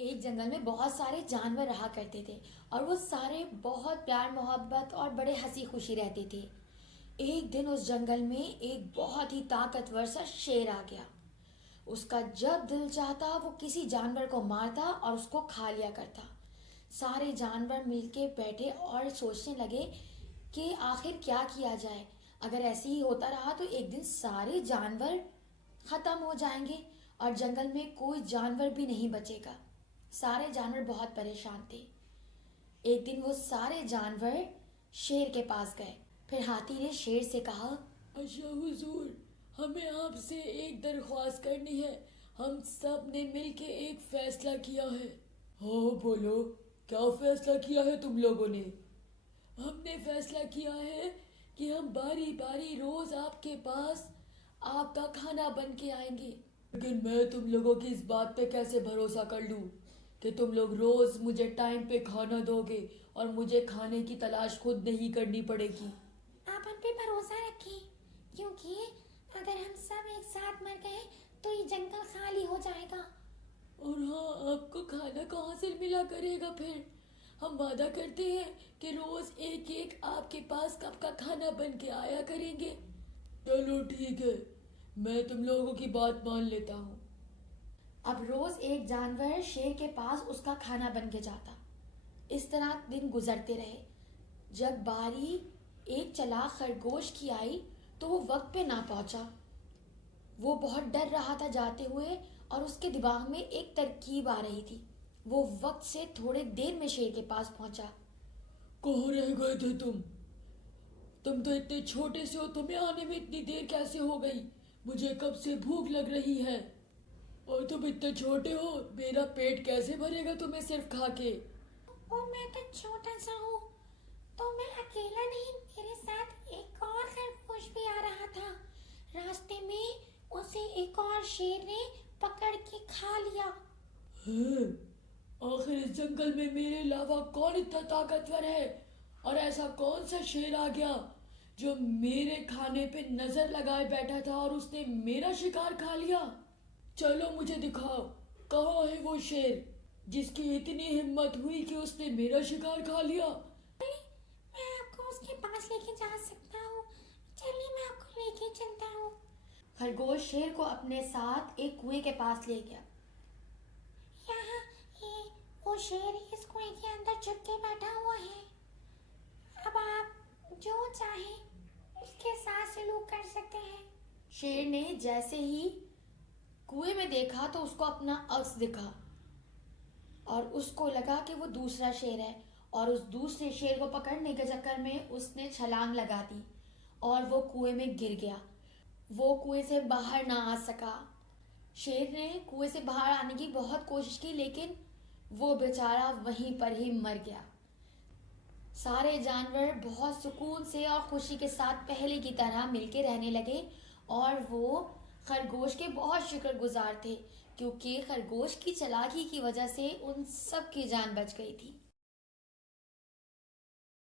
ایک جنگل میں بہت سارے جانور رہا کرتے تھے اور وہ سارے بہت پیار محبت اور بڑے ہنسی خوشی رہتے تھے۔ ایک دن اس جنگل میں ایک بہت ہی طاقتور سا شیر آ گیا۔ اس کا جب دل چاہتا وہ کسی جانور کو مارتا اور اس کو کھا لیا کرتا۔ سارے جانور مل کے بیٹھے اور سوچنے لگے کہ آخر کیا کیا جائے۔ اگر ایسے ہی ہوتا رہا تو ایک دن سارے جانور ختم ہو جائیں گے اور جنگل میں کوئی جانور بھی نہیں بچے گا۔ سارے جانور بہت پریشان تھے۔ ایک دن وہ سارے جانور شیر کے پاس گئے۔ پھر ہاتھی نے شیر سے کہا، اچھا حضور، ہمیں آپ سے ایک درخواست کرنی ہے۔ ہم سب نے مل کے ایک فیصلہ کیا ہے۔ ہاں بولو، کیا فیصلہ کیا ہے تم لوگوں نے؟ ہم نے فیصلہ کیا ہے کہ ہم باری باری روز آپ کے پاس آپ کا کھانا بن کے آئیں گے۔ لیکن میں تم لوگوں کی اس بات پہ کیسے بھروسہ کر لوں کہ تم لوگ روز مجھے ٹائم پہ کھانا دو گے اور مجھے کھانے کی تلاش خود نہیں کرنی پڑے گی؟ آپ ہم پہ بھروسہ رکھیں، کیونکہ اگر ہم سب ایک ساتھ مر گئے تو یہ جنگل خالی ہو جائے گا۔ اور ہاں، آپ کو کھانا کہاں سے ملا کرے گا پھر؟ ہم وعدہ کرتے ہیں کہ روز ایک ایک آپ کے پاس کب کا کھانا بن کے آیا کریں گے۔ چلو ٹھیک ہے، میں تم لوگوں کی بات مان لیتا ہوں۔ اب روز ایک جانور شیر کے پاس اس کا کھانا بن کے جاتا۔ اس طرح دن گزرتے رہے۔ جب باری ایک چلاک خرگوش کی آئی تو وہ وقت پہ نہ پہنچا۔ وہ بہت ڈر رہا تھا جاتے ہوئے اور اس کے دماغ میں ایک ترکیب آ رہی تھی۔ وہ وقت سے تھوڑے دیر میں شیر کے پاس پہنچا۔ کہاں رہ گئے تھے تم؟ تم تو اتنے چھوٹے سے ہو، تمہیں آنے میں اتنی دیر کیسے ہو گئی؟ مجھے کب سے بھوک لگ رہی ہے اور تم اتنے چھوٹے ہو، میرا پیٹ کیسے بھرے گا تمہیں صرف کھا کے؟ اور میں تو چھوٹا سا ہوں، تو میں اکیلا نہیں، میرے ساتھ ایک اور خرگوش بھی آ رہا تھا۔ راستے میں اسے ایک اور شیر نے پکڑ کے کھا لیا۔ آخر اس جنگل میں میرے علاوہ کون اتنا طاقتور ہے؟ اور ایسا کون سا شیر آ گیا جو میرے کھانے پہ نظر لگائے بیٹھا تھا اور اس نے میرا شکار کھا لیا؟ چلو مجھے دکھاؤ، کہاں ہے وہ شیر جس کی اتنی ہمت ہوئی کہ اس نے میرا شکار کھا لیا؟ میں آپ کو اس کے پاس لے کے جا سکتا ہوں، چلیے میں آپ کو لے کے چلتا ہوں۔ خرگوش شیر کو اپنے ساتھ ایک کنویں کے پاس لے گیا۔ یہاں وہ شیر اس کنویں کے اندر چھپ کے بیٹھا ہوا ہے۔ اب آپ جو چاہیں اس کے ساتھ سلوک کر سکتے ہیں۔ شیر نے جیسے ہی کنویں میں دیکھا تو اس کو اپنا عکس دکھا اور اس کو لگا کہ وہ دوسرا شیر ہے، اور اس دوسرے شیر کو پکڑنے کے چکر میں اس نے چھلانگ لگا دی اور وہ کنویں میں گر گیا۔ وہ کنویں سے باہر نہ آ سکا۔ شیر نے کنویں سے باہر آنے کی بہت کوشش کی لیکن وہ بیچارہ وہیں پر ہی مر گیا۔ سارے جانور بہت سکون سے اور خوشی کے ساتھ پہلے کی طرح مل کے رہنے لگے اور وہ خرگوش کے بہت شکر گزار تھے، کیونکہ خرگوش کی چالاکی کی وجہ سے ان سب کی جان بچ گئی تھی۔